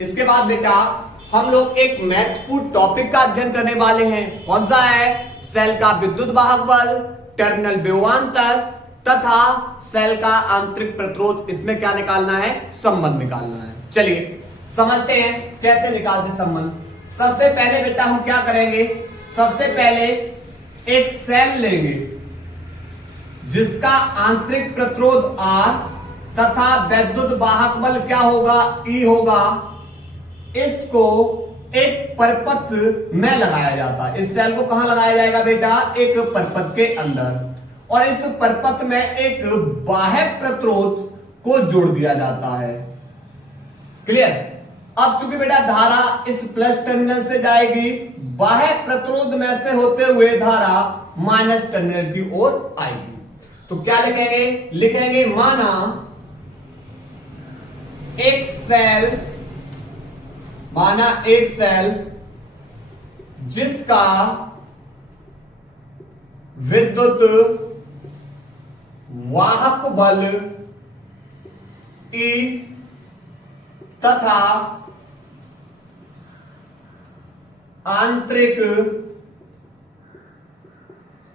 इसके बाद बेटा हम लोग एक महत्वपूर्ण टॉपिक का अध्ययन करने वाले हैं। कौन सा है? सेल का विद्युत वाहक बल, टर्मिनल विभवांतर तथा सेल का आंतरिक प्रतिरोध। इसमें क्या निकालना है? संबंध निकालना है। चलिए समझते हैं कैसे निकालते संबंध। सबसे पहले बेटा हम क्या करेंगे? सबसे पहले एक सेल लेंगे जिसका आंतरिक प्रतिरोध R तथा विद्युत वाहक बल क्या होगा? E होगा। इसको एक परपथ में लगाया जाता है। इस सेल को कहां लगाया जाएगा बेटा? एक परपथ के अंदर, और इस परपथ में एक बाह्य प्रतिरोध को जोड़ दिया जाता है। क्लियर? अब चूंकि बेटा धारा इस प्लस टर्मिनल से जाएगी, बाह्य प्रतिरोध में से होते हुए धारा माइनस टर्मिनल की ओर आएगी। तो क्या लिखेंगे? लिखेंगे माना एक सेल जिसका विद्युत वाहक बल E तथा आंतरिक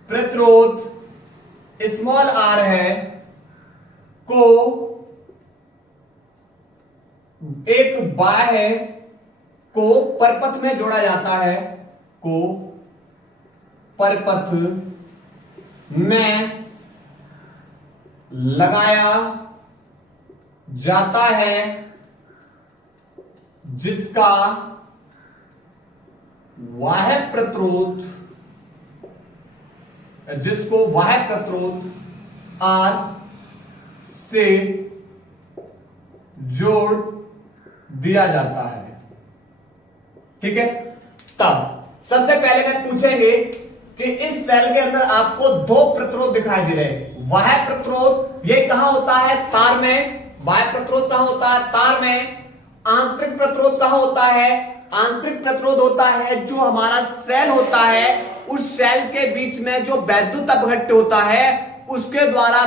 प्रतिरोध स्मॉल r है, को एक बाह्य को परपथ में जोड़ा जाता है, को परपथ में लगाया जाता है, जिसका बाह्य प्रतिरोध R से जोड़ दिया जाता है। ठीक है? तब सबसे पहले मैं पूछेंगे कि इस सेल के अंदर आपको दो प्रतिरोध दिखाई दे रहे हैं। बाह्य प्रतिरोध ये कहां होता है? तार में। बाह्य प्रतिरोध कहां होता है? तार में। आंतरिक प्रतिरोध कहां होता है? आंतरिक प्रतिरोध होता है जो हमारा सेल होता है, उस सेल के बीच में जो वैद्युत अपघट्य होता है उसके द्वारा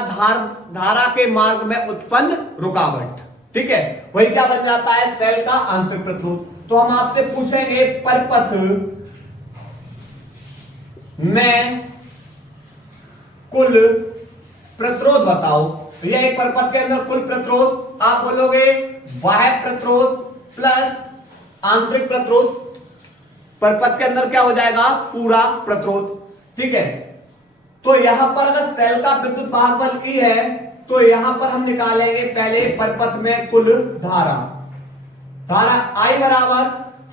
धारा के मार्ग में उत्पन्न रुकावट। ठीक है? वही क्या बन जाता है? सेल का आंतरिक प्रतिरोध। तो हम आपसे पूछेंगे परपथ में कुल प्रतिरोध बताओ। यह एक परपथ के अंदर कुल प्रतिरोध, आप बोलोगे बाह्य प्रतिरोध प्लस आंतरिक प्रतिरोध। परपथ के अंदर क्या हो जाएगा? पूरा प्रतिरोध। ठीक है? तो यहां पर अगर सेल का विद्युत वाहक बल E है तो यहां पर हम निकालेंगे पहले परपथ में कुल धारा। I बराबर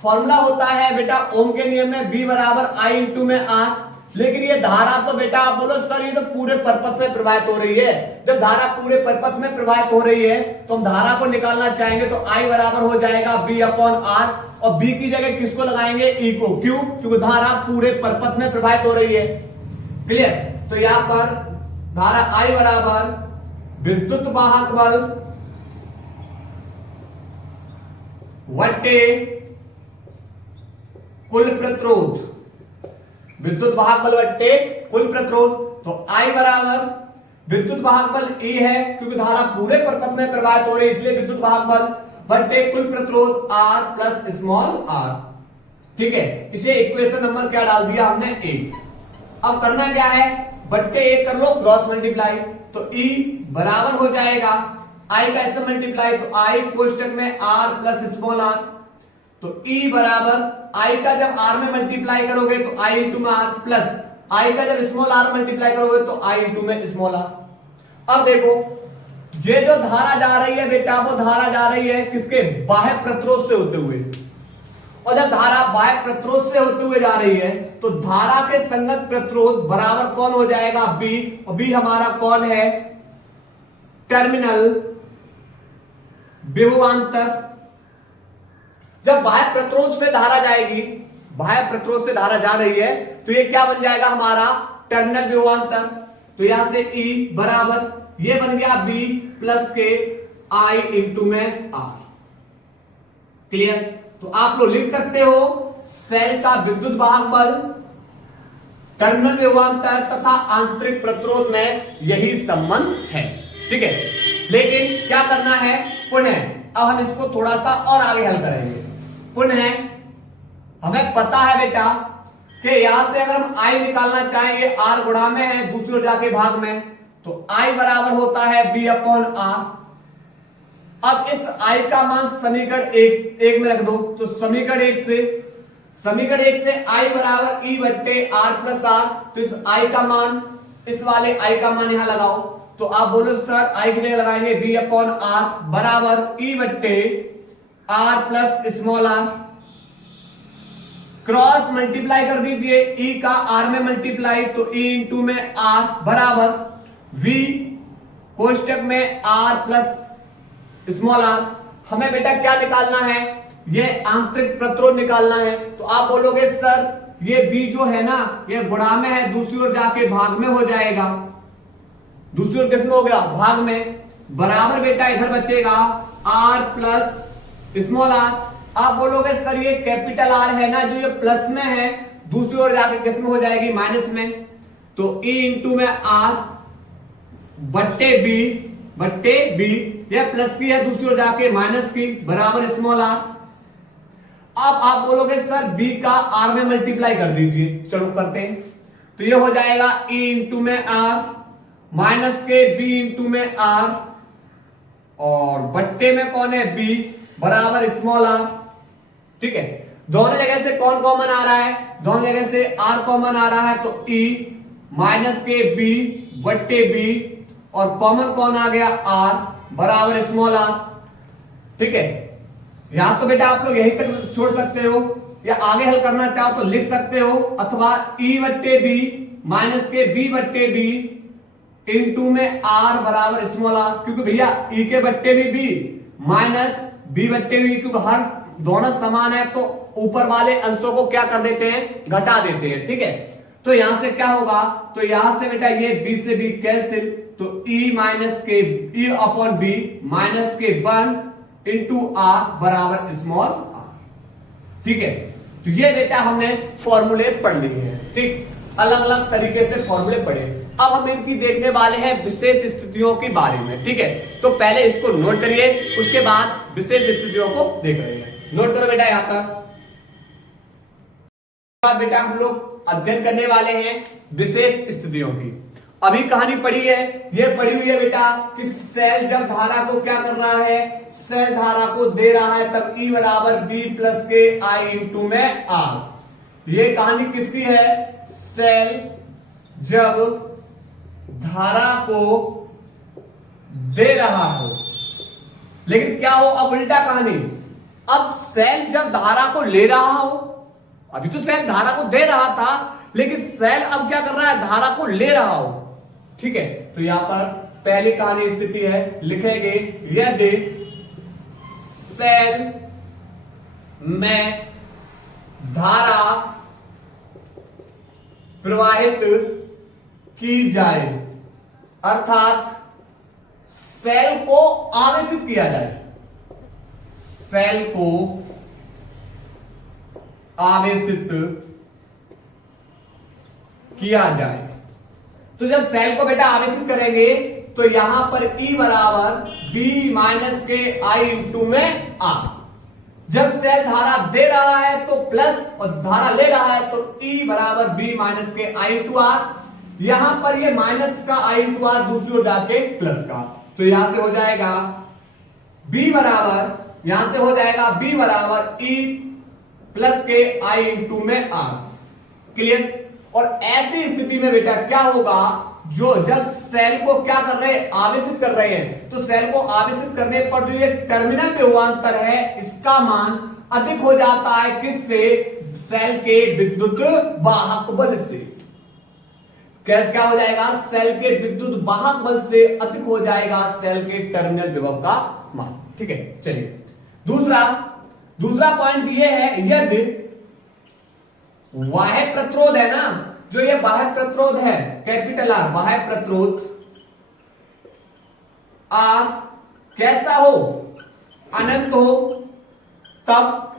फॉर्मूला होता है बेटा ओम के नियम में V बराबर I इंटू में R। लेकिन ये धारा तो बेटा आप बोलो सर ये तो पूरे परपथ में प्रवाहित हो रही है। जब धारा पूरे परपथ में प्रवाहित हो रही है तो हम धारा को निकालना चाहेंगे तो I बराबर हो जाएगा V अपॉन R, और B की जगह किसको लगाएंगे? E को। क्यों? क्योंकि धारा पूरे परपथ में प्रवाहित हो रही है। क्लियर? तो यहां पर धारा I बराबर विद्युत वाहक बल वट्टे कुल प्रतिरोध, विद्युत वाहक बल वट्टे कुल प्रतिरोध। तो I बराबर विद्युत वाहक बल E है क्योंकि धारा पूरे परपथ में प्रवाहित हो रही है, इसलिए विद्युत वाहक बल बटे कुल प्रतिरोध R प्लस स्मॉल r। ठीक है? इसे इक्वेशन नंबर क्या डाल दिया हमने? 1। अब करना क्या है? बट्टे 1 कर लो, क्रॉस मल्टीप्लाई। तो E बराबर हो जाएगा I का ऐसे मल्टीप्लाई, तो I कोष्टक में R प्लस स्मॉल r। तो E बराबर I का जब R में मल्टीप्लाई करोगे तो I इंटू में R, प्लस I का जब स्मॉल r मल्टीप्लाई करोगे तो I इंटू में स्मॉल r। अब देखो ये जो धारा जा रही है बेटा, वो धारा जा रही है किसके? बाह्य प्रतिरोध से होते हुए। और जब धारा बाह्य प्रतिरोध से होते हुए जा रही है तो धारा के संगत प्रतिरोध बराबर कौन हो जाएगा? B। और B हमारा कौन है? टर्मिनल विभवांतर। जब बाह्य प्रतिरोध से धारा जाएगी, बाह्य प्रतिरोध से धारा जा रही है तो ये क्या बन जाएगा? हमारा टर्मिनल विभवांतर। तो यहां से E बराबर ये बन गया B प्लस के I इंटू में R। क्लियर? तो आप लोग लिख सकते हो सेल का विद्युत वाहक बल, टर्मिनल विभवांतर तथा आंतरिक प्रतिरोध में यही संबंध है। ठीक है? लेकिन क्या करना है? पुनः अब हम इसको थोड़ा सा और आगे हल करेंगे। पुनः हमें पता है बेटा कि यहां से अगर हम i निकालना चाहेंगे, r गुणा में है, दूसरी ओर जाके भाग में, तो i बराबर होता है b अपॉन r। अब इस i का मान समीकरण एक में रख दो, तो समीकरण एक से i बराबर e बट्टे r प्लस r, तो इस i का मान, इस वाले i का मान यहां लगाओ, तो आप बोलो सर i के लिए लगाएंगे b अपॉन r बराबर e बट्टे r plus small r, cross multiply कर दीजिए, e का r में मल्टीप्लाई, तो e इंटू में r बराबर v कोष्टक में r प्लस स्मॉल r। हमें बेटा क्या निकालना है, ये आंतरिक प्रतिरोध निकालना है। तो आप बोलोगे सर ये b जो है ना, ये गुणा में है, दूसरी ओर जाके भाग में हो जाएगा, दूसरी ओर किसमें हो गया, भाग में, बराबर बेटा इधर बचेगा r प्लस स्मॉल r। आप बोलोगे सर ये कैपिटल R है ना, जो ये प्लस में है, दूसरी ओर जाके किस में हो जाएगी, माइनस में, तो E इंटू में R बट्टे B, यह प्लस की है, दूसरी ओर जाके माइनस की, बराबर स्मॉल r। अब आप बोलोगे सर B का R में मल्टीप्लाई कर दीजिए, चलो करते हैं, तो ये हो जाएगा E इंटू में R माइनस के B इंटू में R, और बट्टे में कौन है, B बराबर स्मॉल r। ठीक है, दोनों जगह से कौन कॉमन आ रहा है, दोनों जगह से r कॉमन आ रहा है, तो e माइनस के b बट्टे b, और कॉमन कौन आ गया, r बराबर स्मॉल r। ठीक है, यहां तो बेटा आप लोग यहीं तक छोड़ सकते हो, या आगे हल करना चाहो तो लिख सकते हो, अथवा e बट्टे b माइनस के b बट्टे b इंटू में r बराबर स्मॉल r, क्योंकि भैया e के बट्टे भी b माइनस b बट्टे b, क्योंकि हर दोनों समान है, तो ऊपर वाले अंशों को क्या कर देते हैं, घटा देते हैं। ठीक है, तो यहां से क्या होगा, तो यहां से बेटा ये b से b कैंसिल, तो e माइनस के e अपॉन b माइनस के 1 इंटू r बराबर स्मॉल r। ठीक है, तो ये बेटा हमने फॉर्मूले पढ़ लिए हैं। ठीक, अलग अलग तरीके से फॉर्मूले पढ़े। अब हम इनकी देखने वाले हैं विशेष स्थितियों के बारे में। ठीक है, तो पहले इसको नोट करिए, उसके बाद विशेष स्थितियों को देख रहे हैं। नोट करो बेटा यहां तक। बेटा हम लोग अध्ययन करने वाले हैं विशेष स्थितियों की। अभी कहानी पढ़ी है, ये पढ़ी हुई है बेटा कि सेल जब धारा को क्या कर रहा है, सेल धारा को दे रहा है, तब E बराबर B प्लस के I इंटू में R। ये कहानी किसकी है, सेल जब धारा को दे रहा हो, लेकिन क्या हो, अब उल्टा कहानी, अब सेल जब धारा को ले रहा हो, अभी तो सेल धारा को दे रहा था, लेकिन सेल अब क्या कर रहा है, धारा को ले रहा हो। ठीक है, तो यहां पर पहली कहानी स्थिति है, लिखेंगे यदि सेल में धारा प्रवाहित की जाए, अर्थात सेल को आवेशित किया जाए, सेल को आवेशित किया जाए। तो जब सेल को बेटा आवेशित करेंगे, तो यहां पर E बराबर B माइनस के I इंटू में R। जब सेल धारा दे रहा है तो प्लस, और धारा ले रहा है तो E बराबर B माइनस के I इंटू R। यहां पर ये माइनस का I इंटू R, दूसरी ओर जाके प्लस का, तो यहां से हो जाएगा B बराबर, यहां से हो जाएगा B बराबर E प्लस के I इंटू में R। क्लियर। और ऐसी स्थिति में बेटा क्या होगा, जो जब सेल को क्या कर रहे हैं, आवेशित कर रहे हैं, तो सेल को आवेशित करने पर जो ये टर्मिनल विभवांतर है, इसका मान अधिक हो जाता है, किससे, सेल के विद्युत वाहक बल से। क्या हो जाएगा, सेल के विद्युत वाहक बल से अधिक हो जाएगा सेल के टर्मिनल विभव का मान। ठीक है, चलिए दूसरा पॉइंट ये है, यदि बाह्य प्रतिरोध है ना, जो ये बाह्य प्रतिरोध है कैपिटल R, बाह्य प्रतिरोध R कैसा हो, अनंत हो, तब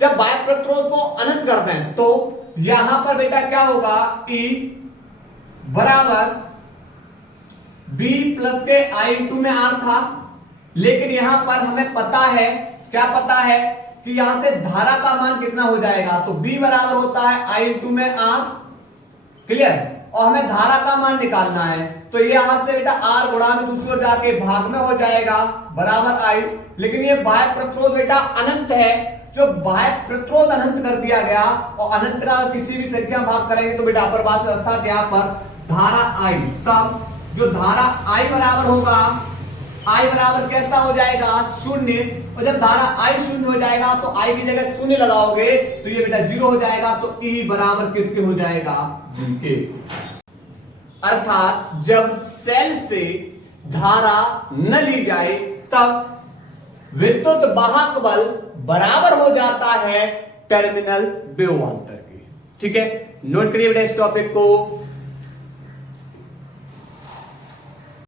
जब बाह्य प्रतिरोध को अनंत करते हैं, तो यहां पर बेटा क्या होगा, E बराबर B प्लस के I इंटू में R था, लेकिन यहां पर हमें पता है, क्या पता है कि यहां से धारा का मान कितना हो जाएगा, तो B बराबर होता है I इंटू में R, क्लियर। और हमें धारा का मान निकालना है, तो ये यहां से बेटा R गुणा में दूसरी ओर जाके भाग में हो जाएगा बराबर I। लेकिन ये बाह्य प्रतिरोध बेटा अनंत है, जो बाह्य प्रतिरोध अनंत कर दिया गया और अनंत का किसी भी संख्या भाग करेंगे तो बेटा अपर बात अर्थात यहां पर धारा I, तब जो धारा I बराबर होगा, I बराबर कैसा हो जाएगा, शून्य। और जब धारा I शून्य हो जाएगा तो I की जगह शून्य लगाओगे तो ये बेटा 0 हो जाएगा, तो E बराबर किसके हो जाएगा, B के। अर्थात जब सेल से धारा न ली जाए तब विद्युत वाहक बल बराबर हो जाता है टर्मिनल विभवांतर के। ठीक है, नोट करिए बेटा इस टॉपिक को।